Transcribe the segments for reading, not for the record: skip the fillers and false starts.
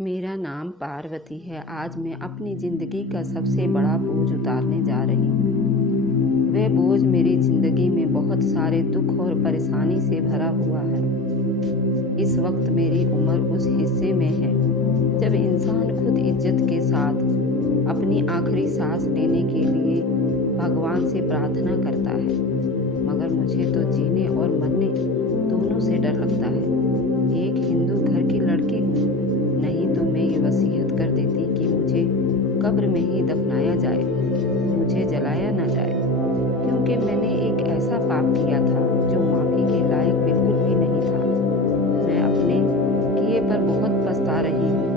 मेरा नाम पार्वती है। आज मैं अपनी ज़िंदगी का सबसे बड़ा बोझ उतारने जा रही हूँ। वह बोझ मेरी ज़िंदगी में बहुत सारे दुख और परेशानी से भरा हुआ है। इस वक्त मेरी उम्र उस हिस्से में है जब इंसान खुद इज्जत के साथ अपनी आखिरी सांस लेने के लिए भगवान से प्रार्थना करता है, मगर मुझे तो जीने और मरने दोनों से डर लगता है। एक हिंदू घर की लड़की हूँ, नहीं तो मैं ये वसीयत कर देती कि मुझे कब्र में ही दफनाया जाए, मुझे जलाया ना जाए, क्योंकि मैंने एक ऐसा पाप किया था जो माफ़ी के लायक बिल्कुल भी नहीं था। मैं अपने किए पर बहुत पछता रही हूँ।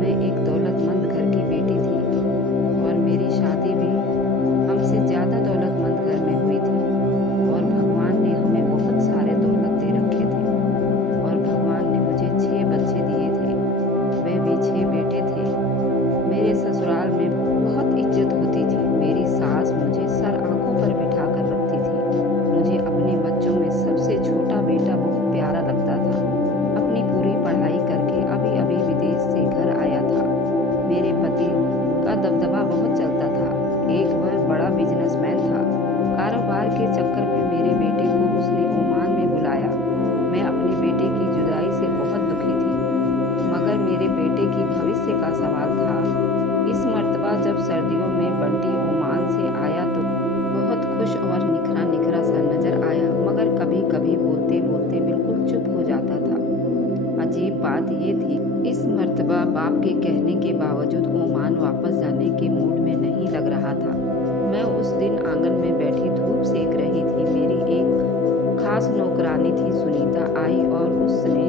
मैं एक दौलतमंद घर की बेटी थी और मेरी शादी भी हमसे ज़्यादा दौलतमंद घर में हुई थी, और भगवान ने हमें बहुत सारे दौलत दे रखे थे, और भगवान ने मुझे 6 बच्चे दिए थे, वे भी 6 बेटे थे। मेरे ससुराल में बहुत इज्जत होती थी। मेरी सास मुझे सर आंखों पर बिठा कर रखती थी। मुझे अपने बच्चों में सबसे छोटा बेटा बहुत प्यारा लगता था। अपनी पूरी पढ़ाई करके अभी अभी विदेश से घर आया था। मेरे पति का दबदबा बहुत चलता था। एक वह बड़ा बिजनेसमैन था। कारोबार के चक्कर में मेरे बेटे को उसने ओमान में बुलाया। मैं अपने बेटे की जुदाई से बहुत दुखी थी, मगर मेरे बेटे की भविष्य का सवाल था। इस मर्तबा जब सर्दियों में बंटी ओमान से आया तो बहुत खुश और निखरा निखरा सा नजर आया, मगर कभी कभी बोलते बोलते बिल्कुल चुप हो जाता था। अजीब बात ये थी, इस मर्तबा बाप के कहने के बावजूद ओमान वापस जाने के मूड में नहीं लग रहा था। मैं उस दिन आंगन में बैठी धूप सेक रही थी। मेरी एक खास नौकरानी थी सुनीता आई और उसने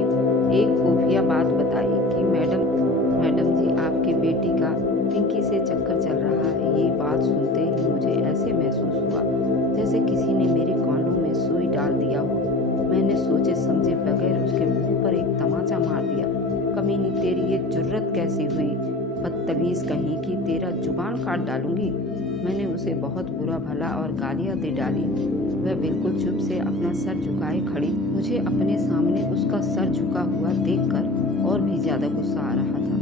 एक खुफिया बात बताई कि मैडम जी, आपके बेटी का पिंकी से चक्कर चल रहा है। ये बात सुनते ही मुझे ऐसे महसूस हुआ जैसे किसी ने मेरे कानों में सुई डाल दिया हो। मैंने सोचे समझे बगैर उसके मुंह पर एक तमाचा मार दिया। कमीनी, तेरी ये जुर्रत कैसी हुई? बदतमीज कहीं की, तेरा जुबान काट डालूंगी। मैंने उसे बहुत बुरा भला और गालियां दे डाली। वह बिल्कुल चुप से अपना सर झुकाए खड़ी। मुझे अपने सामने उसका सर झुका हुआ देखकर और भी ज्यादा गुस्सा आ रहा था।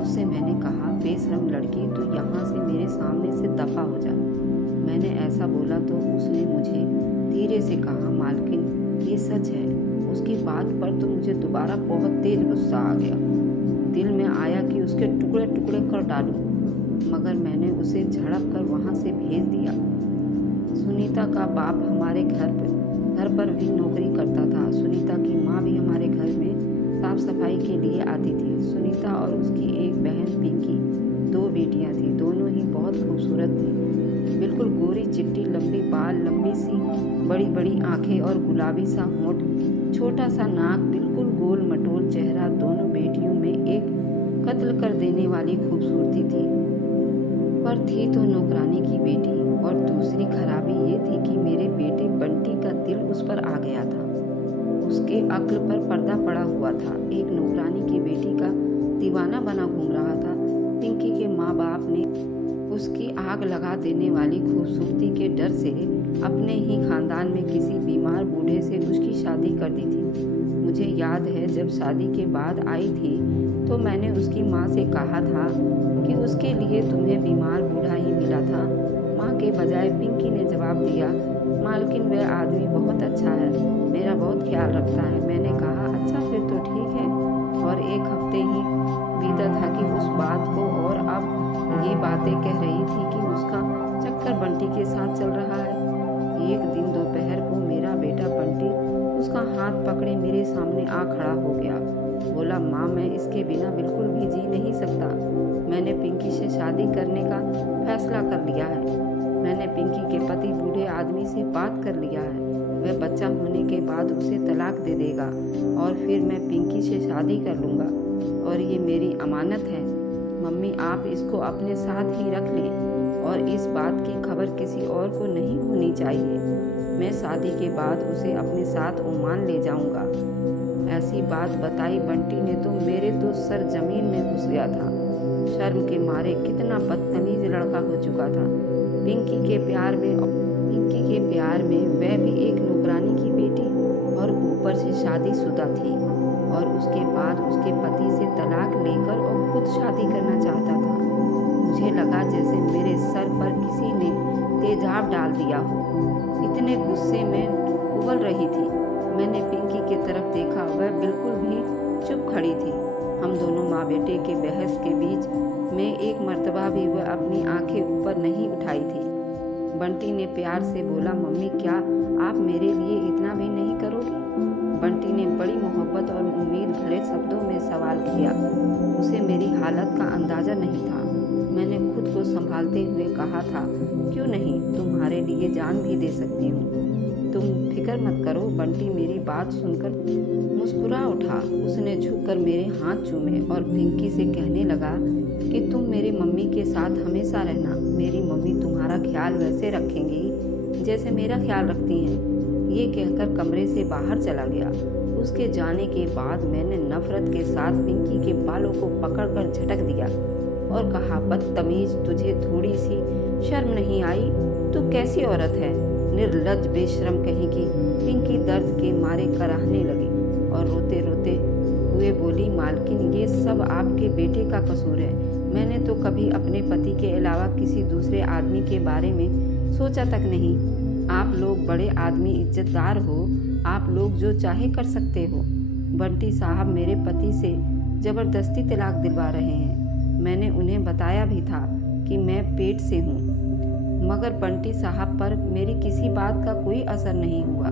उससे मैंने कहा, बेशरम लड़की, तू यहाँ से मेरे सामने से दफा हो जा। मैंने ऐसा बोला तो उसने मुझे धीरे से कहा, मालकिन, ये सच है। उसकी बात पर तो मुझे दोबारा बहुत तेज गुस्सा आ गया। दिल में आया कि उसके टुकड़े टुकड़े कर डालूं, मगर मैंने उसे झड़प कर वहाँ से भेज दिया। सुनीता का बाप हमारे घर पर भी नौकरी करता था। सुनीता की माँ भी हमारे घर में साफ सफाई के लिए आती थी। सुनीता और उसकी एक बहन पिंकी, 2 बेटियां थी। दोनों ही बहुत खूबसूरत थी, बिल्कुल गोरी चिट्टी, लंबी बाल, लंबी सी बड़ी बड़ी आंखें और गुलाबी सा होंठ, छोटा सा नाक, बिल्कुल गोल मटोल चेहरा। दोनों बेटियों में एक कत्ल कर देने वाली खूबसूरती थी, पर थी तो नौकरानी की बेटी। और दूसरी खराबी ये थी कि मेरे बेटे बंटी का दिल उस पर आ गया था। उसके अक्ल पर पर्दा पड़ा हुआ था। एक नौकरानी की बेटी का दीवाना बना घूम रहा था। पिंकी के माँ बाप ने उसकी आग लगा देने वाली खूबसूरती के डर से अपने ही खानदान में किसी बीमार बूढ़े से उसकी शादी कर दी थी। मुझे याद है जब शादी के बाद आई थी तो मैंने उसकी माँ से कहा था कि उसके लिए तुम्हें बीमार बूढ़ा ही मिला था। माँ के बजाय पिंकी ने जवाब दिया, मालकिन, वह आदमी बहुत अच्छा है, मेरा बहुत ख्याल रखता है। मैंने कहा, अच्छा फिर तो ठीक है। और 1 हफ्ते ही बीता था कि उस बात को, और अब ये बातें कह रही थी कि उसका चक्कर बंटी के साथ चल रहा है। एक दिन दोपहर को मेरा बेटा बंटी उसका हाथ पकड़े मेरे सामने आ खड़ा हो गया। बोला, माँ, मैं इसके बिना बिल्कुल भी जी नहीं सकता। मैंने पिंकी से शादी करने का फैसला कर लिया है। मैंने पिंकी के पति बूढ़े आदमी से बात कर लिया है। वह बच्चा होने के बाद उसे तलाक दे देगा और फिर मैं पिंकी से शादी कर लूँगा, और ये मेरी अमानत है। मम्मी, आप इसको अपने साथ ही रख लें, और इस बात की खबर किसी और को नहीं होनी चाहिए। मैं शादी के बाद उसे अपने साथ ओमान ले जाऊंगा। ऐसी बात बताई बंटी ने तो मेरे तो सर जमीन में घुस गया था। शर्म के मारे कितना बदतमीज लड़का हो चुका था। पिंकी के प्यार में वह भी एक नौकरानी की बेटी, और ऊपर से शादीशुदा थी, और उसके बाद उसके पति से तलाक लेकर और खुद शादी करना चाहता था। मुझे लगा जैसे मेरे सर पर किसी ने तेजाब डाल दिया हो। इतने गुस्से में उबल रही थी। मैंने पिंकी की तरफ देखा, वह बिल्कुल भी चुप खड़ी थी। हम दोनों माँ बेटे के बहस के बीच में एक मर्तबा भी वह अपनी आंखें ऊपर नहीं उठाई थी। बंटी ने प्यार से बोला, मम्मी क्या आप मेरे लिए इतना भी नहीं करोगी? बंटी ने बड़ी मोहब्बत और उम्मीद भरे शब्दों में सवाल किया। उसे मेरी हालत का अंदाजा नहीं था। मैंने खुद को संभालते हुए कहा था, क्यों नहीं, तुम्हारे लिए जान भी दे सकती हूँ। तुम फिक्र मत करो। बंटी मेरी बात सुनकर मुस्कुरा उठा। उसने झुककर मेरे हाथ चूमे और पिंकी से कहने लगा कि तुम मेरी मम्मी के साथ हमेशा रहना। मेरी मम्मी तुम्हारा ख्याल वैसे रखेंगी जैसे मेरा ख्याल रखती हैं। ये कहकर कमरे से बाहर चला गया। उसके जाने के बाद मैंने नफरत के साथ पिंकी के बालों को पकड़कर झटक दिया और कहा, बदतमीज, तुझे थोड़ी सी शर्म नहीं आई? तू कैसी औरत है, निर्लज्ज, बेशरम कहीं की। पिंकी दर्द के मारे कराहने लगी और रोते रोते हुए बोली, मालकिन ये सब आपके बेटे का कसूर है। मैंने तो कभी अपने पति के अलावा किसी दूसरे आदमी के बारे में सोचा तक नहीं। आप लोग बड़े आदमी, इज्जतदार हो, आप लोग जो चाहे कर सकते हो। बंटी साहब मेरे पति से ज़बरदस्ती तलाक दिलवा रहे हैं। मैंने उन्हें बताया भी था कि मैं पेट से हूँ, मगर बंटी साहब पर मेरी किसी बात का कोई असर नहीं हुआ।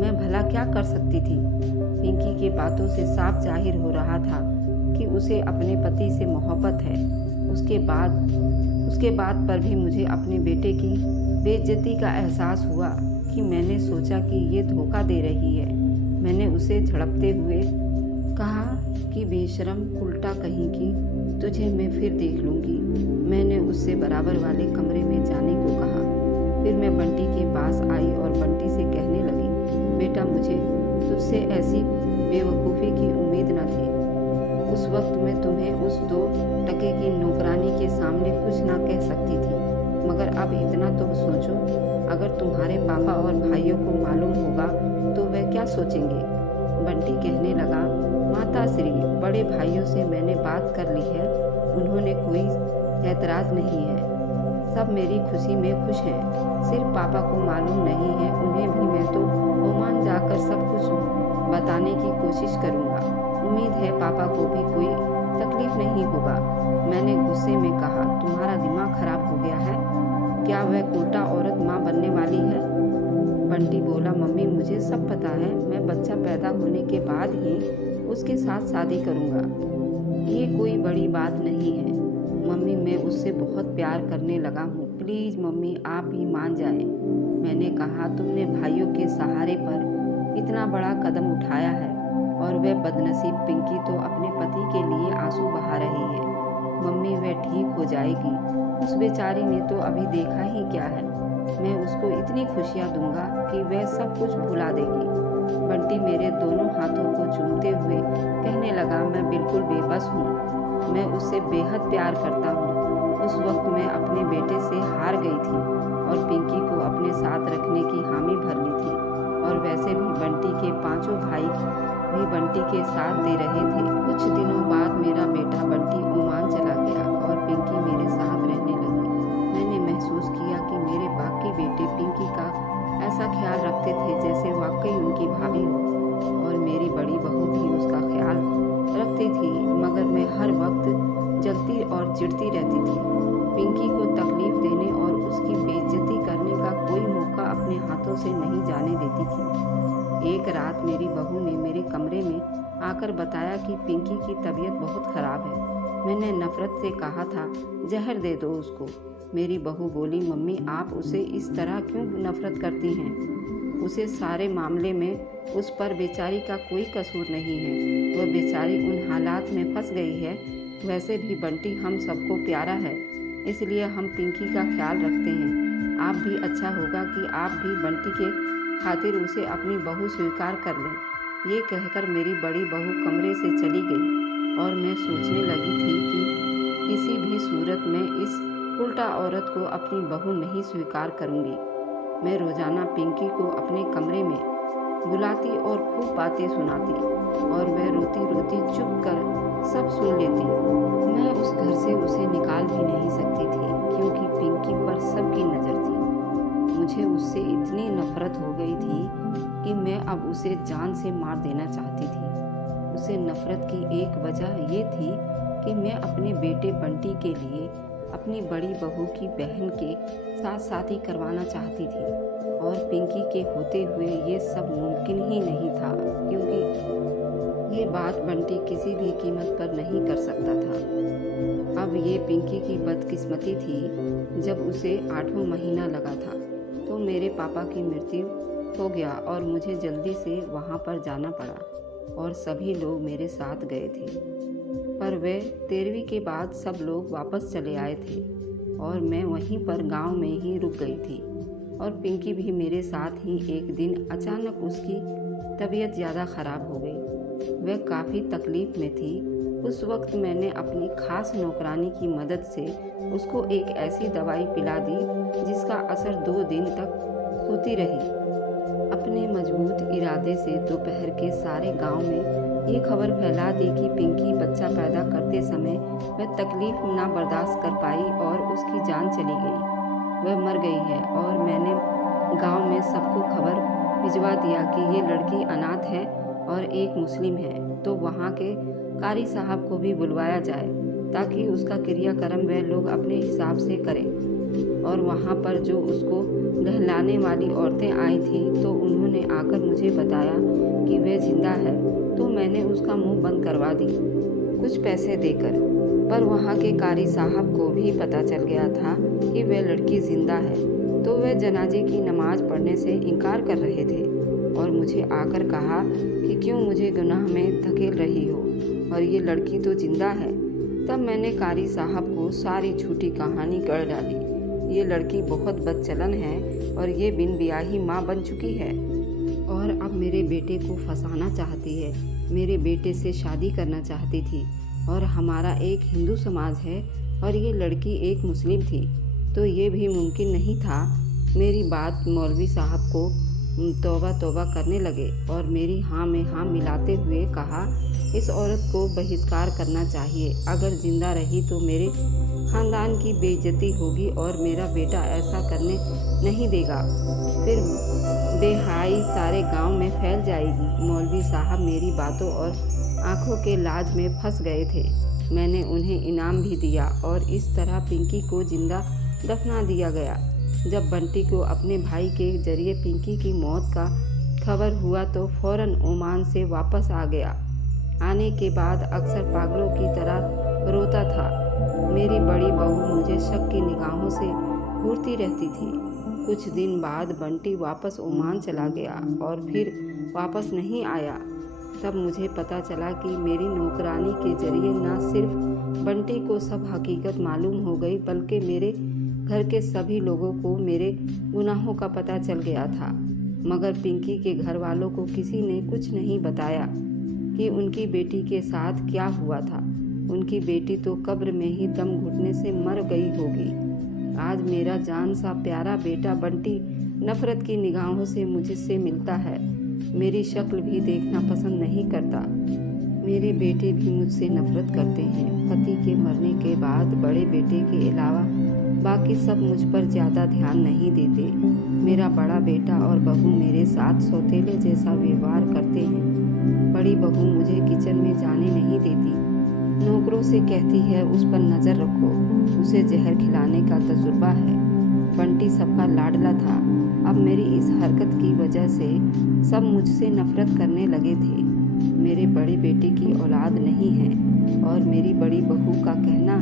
मैं भला क्या कर सकती थी? पिंकी की बातों से साफ जाहिर हो रहा था कि उसे अपने पति से मोहब्बत है। उसके बाद पर भी मुझे अपने बेटे की बेइज्जती का एहसास हुआ कि मैंने सोचा कि ये धोखा दे रही है। मैंने उसे झड़पते हुए कहा कि बेशरम, उल्टा कहीं की, तुझे मैं फिर देख लूँगी। मैंने उससे बराबर वाले कमरे में जाने को कहा। फिर मैं बंटी के पास आई और बंटी से कहने लगी, बेटा, मुझे तुझसे ऐसी बेवकूफ़ी की उम्मीद न थी। उस वक्त मैं तुम्हें उस 2 टके की नौकरानी के सामने कुछ ना कह सकती थी, मगर अब इतना तो सोचो, अगर तुम्हारे पापा और भाइयों को मालूम होगा तो वे क्या सोचेंगे? बंटी कहने लगा, माताश्री, बड़े भाइयों से मैंने बात कर ली है, उन्होंने कोई ऐतराज़ नहीं है। सब मेरी खुशी में खुश हैं। सिर्फ पापा को मालूम नहीं है, उन्हें भी मैं तो ओमान जाकर सब कुछ बताने की कोशिश करूँगा। उम्मीद है पापा को भी कोई तकलीफ नहीं होगा। मैंने गुस्से में कहा, तुम्हारा दिमाग खराब हो गया है क्या? वह उल्टा औरत माँ बनने वाली है। बंटी बोला, मम्मी, मुझे सब पता है। मैं बच्चा पैदा होने के बाद ही उसके साथ शादी करूँगा। ये कोई बड़ी बात नहीं है मम्मी, मैं उससे बहुत प्यार करने लगा हूँ। प्लीज़ मम्मी, आप ही मान जाएं। मैंने कहा, तुमने भाइयों के सहारे पर इतना बड़ा कदम उठाया है और वह बदनसीब पिंकी तो अपने पति के लिए आंसू बहा रही है। मम्मी, वह ठीक हो जाएगी। उस बेचारी ने तो अभी देखा ही क्या है। मैं उसको इतनी खुशियाँ दूंगा कि वह सब कुछ भुला देगी। बंटी मेरे दोनों हाथों को चूमते हुए कहने लगा, मैं बिल्कुल बेबस हूँ। मैं उससे बेहद प्यार करता हूँ। उस वक्त मैं अपने बेटे से हार गई थी और पिंकी को अपने साथ रखने की हामी भर ली थी। और वैसे भी बंटी के 5 भाई भी बंटी के साथ दे रहे थे। कुछ दिनों बाद मेरा बेटा बंटी ओमान चला गया और पिंकी मेरे साथ रहने लगी। मैंने महसूस किया कि मेरे बाकी बेटे पिंकी का ऐसा ख्याल रखते थे जैसे वाकई उनकी भाभी हो, और मेरी बड़ी बहू भी उसका ख्याल रखती थी, मगर मैं हर वक्त जलती और चिढ़ती रहती थी। पिंकी को तकलीफ देने और उसकी बेइज्जती करने का कोई मौका अपने हाथों से नहीं जाने देती थी। एक रात मेरी बहू ने मेरे कमरे में आकर बताया कि पिंकी की तबीयत बहुत ख़राब है। मैंने नफ़रत से कहा था, जहर दे दो उसको। मेरी बहू बोली, मम्मी, आप उसे इस तरह क्यों नफ़रत करती हैं? उसे सारे मामले में उस पर बेचारी का कोई कसूर नहीं है। वह बेचारी उन हालात में फंस गई है। वैसे भी बंटी हम सबको प्यारा है, इसलिए हम पिंकी का ख्याल रखते हैं। आप भी अच्छा होगा कि आप भी बंटी के खातिर उसे अपनी बहू स्वीकार कर लें। ये कहकर मेरी बड़ी बहू कमरे से चली गई और मैं सोचने लगी थी कि किसी भी सूरत में इस उल्टा औरत को अपनी बहू नहीं स्वीकार करूँगी। मैं रोज़ाना पिंकी को अपने कमरे में बुलाती और खूब बातें सुनाती और वह रोती रोती चुप कर सब सुन लेती। मैं उस घर से उसे निकाल भी नहीं सकती थी क्योंकि पिंकी पर सबकी नज़र थी। मुझे उससे इतनी नफरत हो गई थी कि मैं अब उसे जान से मार देना चाहती थी। उसे नफरत की एक वजह ये थी कि मैं अपने बेटे बंटी के लिए अपनी बड़ी बहू की बहन के साथ शादी करवाना चाहती थी और पिंकी के होते हुए ये सब मुमकिन ही नहीं था क्योंकि ये बात बंटी किसी भी कीमत पर नहीं कर सकता था। अब ये पिंकी की बदकिस्मती थी, जब उसे 8वां महीना लगा था तो मेरे पापा की मृत्यु हो गया और मुझे जल्दी से वहाँ पर जाना पड़ा और सभी लोग मेरे साथ गए थे। पर वे 13वीं के बाद सब लोग वापस चले आए थे और मैं वहीं पर गांव में ही रुक गई थी और पिंकी भी मेरे साथ ही। एक दिन अचानक उसकी तबीयत ज़्यादा ख़राब हो गई। वह काफ़ी तकलीफ़ में थी। उस वक्त मैंने अपनी खास नौकरानी की मदद से उसको एक ऐसी दवाई पिला दी जिसका असर 2 दिन तक सोती रही। अपने मजबूत इरादे से दोपहर के सारे गांव में ये खबर फैला दी कि पिंकी बच्चा पैदा करते समय वह तकलीफ ना बर्दाश्त कर पाई और उसकी जान चली गई, वह मर गई है। और मैंने गांव में सबको खबर भिजवा दिया कि ये लड़की अनाथ है और एक मुस्लिम है, तो वहाँ के कारी साहब को भी बुलवाया जाए ताकि उसका क्रियाक्रम वह लोग अपने हिसाब से करें। और वहाँ पर जो उसको नहलाने वाली औरतें आई थीं तो उन्होंने आकर मुझे बताया कि वह जिंदा है, तो मैंने उसका मुंह बंद करवा दी कुछ पैसे देकर। पर वहाँ के कारी साहब को भी पता चल गया था कि वह लड़की जिंदा है, तो वह जनाजे की नमाज पढ़ने से इनकार कर रहे थे और मुझे आकर कहा कि क्यों मुझे गुनाह में धकेल रही हो और ये लड़की तो जिंदा है। तब मैंने कारी साहब को सारी झूठी कहानी गढ़ डाली। ये लड़की बहुत बदचलन है और ये बिन ब्याही माँ बन चुकी है और अब मेरे बेटे को फंसाना चाहती है, मेरे बेटे से शादी करना चाहती थी। और हमारा एक हिंदू समाज है और ये लड़की एक मुस्लिम थी, तो ये भी मुमकिन नहीं था। मेरी बात मौलवी साहब को तौबा तौबा करने लगे और मेरी हाँ में हाँ मिलाते हुए कहा, इस औरत को बहिष्कार करना चाहिए। अगर जिंदा रही तो मेरे ख़ानदान की बेइज्जती होगी और मेरा बेटा ऐसा करने नहीं देगा, फिर बेहाई सारे गांव में फैल जाएगी। मौलवी साहब मेरी बातों और आंखों के लाज में फंस गए थे। मैंने उन्हें इनाम भी दिया और इस तरह पिंकी को जिंदा दफना दिया गया। जब बंटी को अपने भाई के जरिए पिंकी की मौत का खबर हुआ तो फ़ौरन ओमान से वापस आ गया। आने के बाद अक्सर पागलों की तरह रोता था। मेरी बड़ी बहू मुझे शक की निगाहों से घूरती रहती थी। कुछ दिन बाद बंटी वापस ओमान चला गया और फिर वापस नहीं आया। तब मुझे पता चला कि मेरी नौकरानी के जरिए न सिर्फ बंटी को सब हकीकत मालूम हो गई बल्कि मेरे घर के सभी लोगों को मेरे गुनाहों का पता चल गया था। मगर पिंकी के घर वालों को किसी ने कुछ नहीं बताया कि उनकी बेटी के साथ क्या हुआ था। उनकी बेटी तो कब्र में ही दम घुटने से मर गई होगी। आज मेरा जान सा प्यारा बेटा बंटी नफरत की निगाहों से मुझसे मिलता है, मेरी शक्ल भी देखना पसंद नहीं करता। मेरे बेटे भी मुझसे नफरत करते हैं। पति के मरने के बाद बड़े बेटे के अलावा बाकी सब मुझ पर ज़्यादा ध्यान नहीं देते। मेरा बड़ा बेटा और बहू मेरे साथ सौतेले जैसा व्यवहार करते हैं। बड़ी बहू मुझे किचन में जाने नहीं देती, नौकरों से कहती है उस पर नज़र रखो, उसे जहर खिलाने का तजुर्बा है। बंटी सबका लाडला था। अब मेरी इस हरकत की वजह से सब मुझसे नफरत करने लगे थे। मेरे बड़े बेटे की औलाद नहीं है और मेरी बड़ी बहू का कहना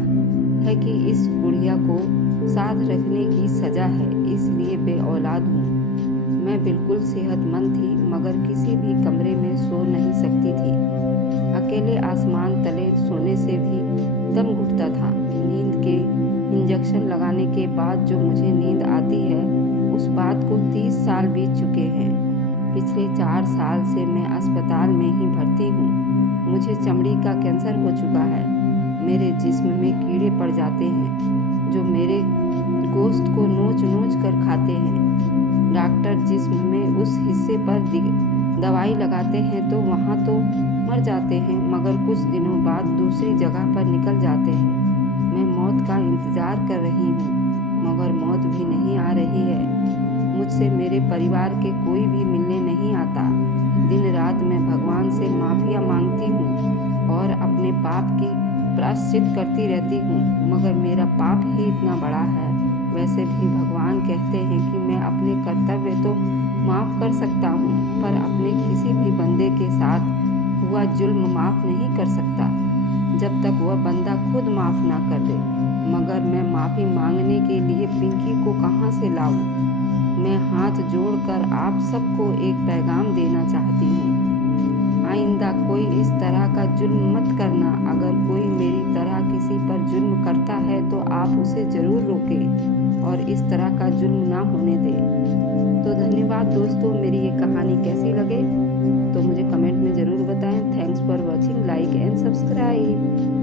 है कि इस बुढ़िया को साथ रखने की सज़ा है, इसलिए बेऔलाद हूँ। मैं बिल्कुल सेहतमंद थी मगर किसी भी कमरे में सो नहीं सकती थी। अकेले आसमान तले सोने से भी दम घुटता था। नींद के इंजेक्शन लगाने के बाद जो मुझे नींद आती है उस बात को 30 साल बीत चुके हैं। पिछले 4 साल से मैं अस्पताल में ही भर्ती हूँ। मुझे चमड़ी का कैंसर हो चुका है। मेरे जिस्म में कीड़े पड़ जाते हैं जो मेरे गोश्त को नोच नोच कर खाते हैं। डॉक्टर जिस्म में उस हिस्से पर दवाई लगाते हैं तो वहाँ तो मर जाते हैं मगर कुछ दिनों बाद दूसरी जगह पर निकल जाते हैं। मैं मौत का इंतज़ार कर रही हूँ मगर मौत भी नहीं आ रही है। मुझसे मेरे परिवार के कोई भी मिलने नहीं आता। दिन रात मैं भगवान से माफ़िया मांगती हूँ और अपने पाप की प्रायश्चित करती रहती हूँ मगर मेरा पाप ही इतना बड़ा है। वैसे भी भगवान कहते हैं कि मैं अपने कर्तव्य तो माफ़ कर सकता हूँ पर अपने किसी भी बंदे के साथ हुआ जुल्म माफ़ नहीं कर सकता जब तक वह बंदा खुद माफ़ ना कर दे। मगर मैं माफ़ी मांगने के लिए पिंकी को कहाँ से लाऊं? मैं हाथ जोड़कर आप सबको एक पैगाम देना चाहती हूँ। आइंदा कोई इस तरह का जुल्म मत करना। अगर कोई मेरी तरह किसी पर जुल्म करता है तो आप उसे ज़रूर रोकें और इस तरह का जुल्म ना होने दें। तो धन्यवाद दोस्तों, मेरी ये कहानी कैसी लगे तो मुझे कमेंट में ज़रूर बताएं। Thanks for watching, like and subscribe.